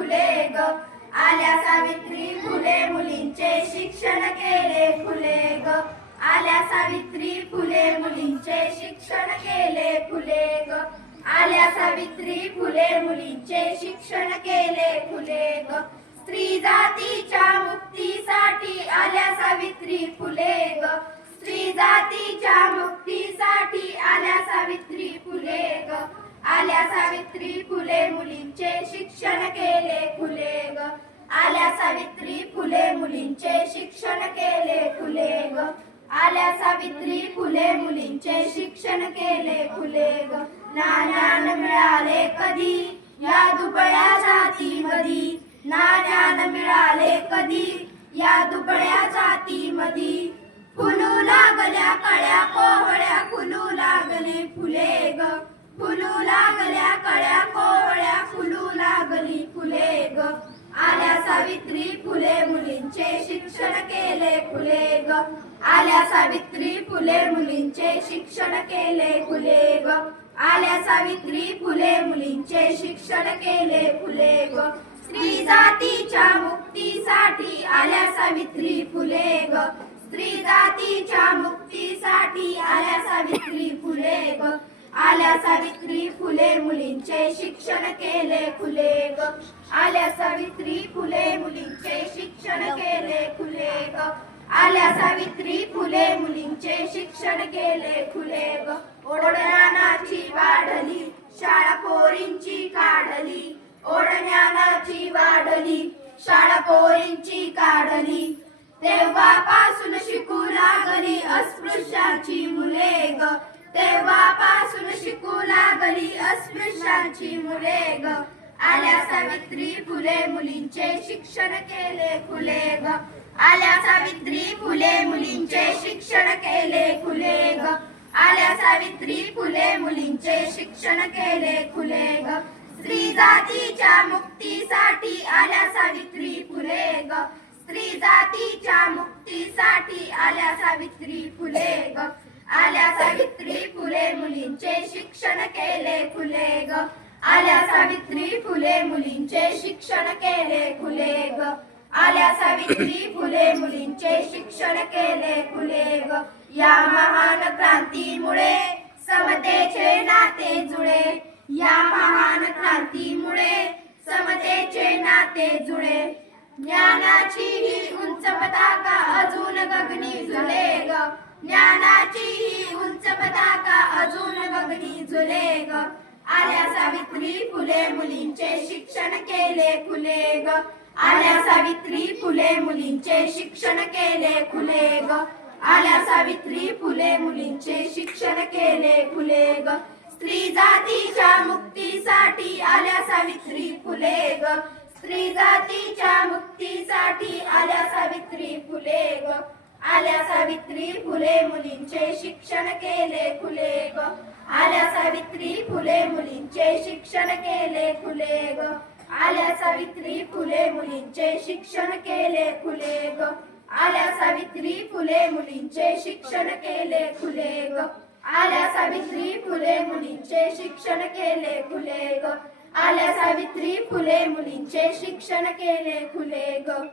खुले ग. आल्या सावित्री फुले मुलींचे शिक्षण केले खुले ग. आल्या सावित्री फुले मुलींचे शिक्षण केले खुले ग. आल्या सावित्री फुले मुलींचे शिक्षण केले खुले ग. स्त्री जातीच्या मुक्तीसाठी आल्या सावित्री फुले ग. स्त्री जातीच्या मुक्तीसाठी आल्या सावित्री फुले ग. आल्या सावित्री फुले मुलींचे शिक्षण केले खुले ग. आल्या सावित्री फुले मुलींचे शिक्षण केले खुले ग. आल्या सावित्री फुले मुलींचे शिक्षण केले खुले ग. ना ज्ञान मिळाले कधी या दुबळ्या जातीमधी. ना ज्ञान मिळाले कधी या दुबळ्या जातीमधी. फुलू लागल्या कळ्या कोवळ्या फुलू लागली फुले ग. फुलू लागल्या कळ्या कोवळ्या फुलू लागली फुले ग. आल्या सावित्री फुले मुलींचे शिक्षण केले खुले ग. आल्या सावित्री फुले मुलींचे शिक्षण केले खुले ग. आल्या सावित्री फुले मुलींचे शिक्षण केले खुले ग. स्त्री जातीच्या मुक्तीसाठी आल्या सावित्री फुले ग. स्त्री जातीच्या मुक्तीसाठी आल्या सावित्री फुले ग. आल्या सावित्री फुले मुलींचे शिक्षण केले खुले ग. आल्या सावित्री फुले मुलींचे शिक्षण केले खुले ग. आल्या सावित्री फुले मुलींचे शिक्षण केले खुले ग. ओढज्ञानाची वाढली शाळा पोरींची काढली. ओढज्ञानाची वाढली शाळा पोरींची काढली. तेव्हापासून शिकू लागली अस्पृश्याची मुले ग. तेव्हापासून शिकू लागली अस्पृश्याची मुले ग. आल्या सावित्री फुले मुलींचे शिक्षण केले खुले ग. आल्या सावित्री फुले मुलींचे शिक्षण केले खुले ग. आल्या सावित्री फुले मुलींचे शिक्षण केले खुले ग. स्त्री जातीच्या मुक्तीसाठी आल्या सावित्री फुले ग. स्त्री जातीच्या मुक्तीसाठी आल्या सावित्री फुले ग. आल्या सावित्री फुले मुलींचे शिक्षण केले खुले ग. आल्या सावित्री फुले मुलींचे शिक्षण केले खुले ग. आल्या सावित्री फुले मुलींचे शिक्षण केले खुले ग. या महान क्रांतीमुळे समतेचे नाते जुळे. या महान क्रांतीमुळे समतेचे नाते जुळे. ज्ञानाची ही उंच पताका अजून गगनी झुले ग. ज्ञानाची ही उंच पताका अजून गगनी झुले ग. आल्या सावित्री फुले मुलींचे शिक्षण केले खुले ग. आल्या सावित्री फुले मुलींचे शिक्षण केले खुले ग. आल्या सावित्री फुले मुलींचे शिक्षण केले खुले ग. स्त्री जातीच्या मुक्तीसाठी आल्या सावित्री फुले ग. स्त्री जातीच्या मुक्तीसाठी आल्या सावित्री फुले ग. आल्या सावित्री फुले मुलींचे शिक्षण केले खुले ग. आल्या सावित्री फुले मुलींचे शिक्षण केले खुले ग. आल्या सावित्री फुले मुलींचे शिक्षण केले खुले ग. आल्या सावित्री फुले मुलींचे शिक्षण केले खुले ग. आल्या सावित्री फुले मुलींचे शिक्षण केले खुले ग. आल्या सावित्री फुले मुलींचे शिक्षण केले खुले ग.